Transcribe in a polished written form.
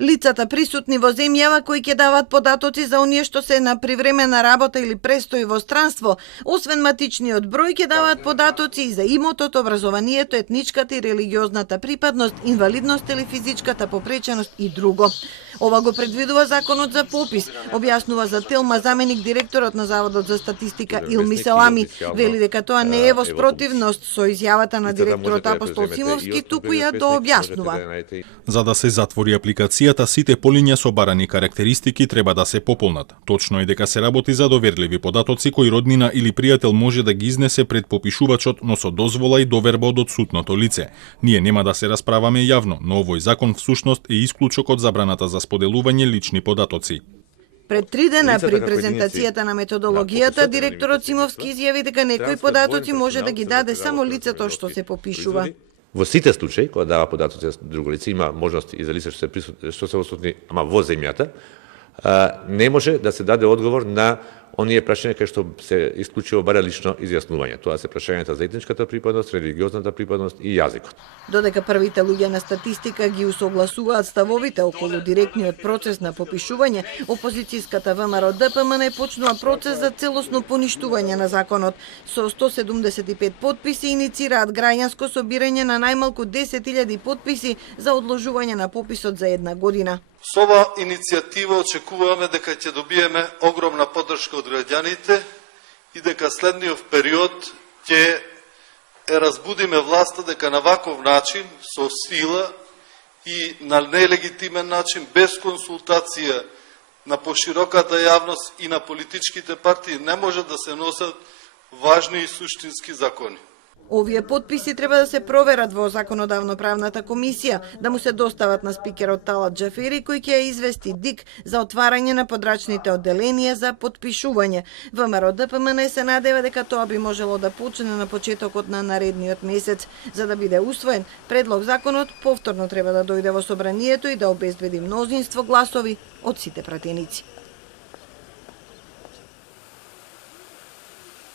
Лицата присутни во земјава кои ќе дават податоци за оние што се на привремена работа или престој во странство, освен матичниот број ќе даваат податоци и за имотот, образованието, етничката и религиозната припадност, инвалидност или физичката попреченост и друго. Ова го предвидува законот за попис, објаснува за Телма заменик директорот на Заводот за статистика Илми Селами. Вели дека тоа не е во спротивност со изјавата на директорот Апостол Симовски, туку ја дообјаснува. За да се затвори апликацијата, сите полиња со барани карактеристики треба да се пополнат. Точно е дека се работи за доверливи податоци кои роднина или пријател може да ги изнесе пред попишувачот, но со дозвола и доверба од одсутното лице. Ние нема да се расправаме јавно, но овој закон всушност е исклучок од забраната за споделување лични податоци. Пред 3 дена при презентацијата на методологијата, директорот Симовски изјави дека некои податоци може да ги даде само лицето што се попишува. Во сите случаи, кога дава податоци за друго лице, има можност и за лице што се отсутни, ама во земјата, не може да се даде одговор на оние прашања кај што се исклучиво бара лично изјаснување. Тоа се прашањата за етничката припадност, религиозната припадност и јазикот. Додека првите луѓе на статистика ги усогласуваат ставовите околу директниот процес на попишување, опозицијската ВМРО ДПМН почнува процес за целосно поништување на законот. Со 175 потписи иницираат граѓанско собирање на најмалку 10.000 потписи за одложување на пописот за 1 година. Со ова иницијатива очекуваме дека ќе добиеме огромна поддршка од граѓаните и дека следниот период ќе разбудиме власта дека на ваков начин, со сила и на нелегитимен начин, без консултација на пошироката јавност и на политичките партии, не може да се носат важни и суштински закони. Овие потписи треба да се проверат во Законодавно-правната комисија, да му се достават на спикерот Талат Џафери, кој ќе ја извести ДИК за отварање на подрачните одделенија за потпишување. ВМРО ДПМН се надева дека тоа би можело да почне на почетокот на наредниот месец. За да биде усвоен, предлог законот повторно треба да дојде во собранието и да обезбеди мнозинство гласови од сите пратеници.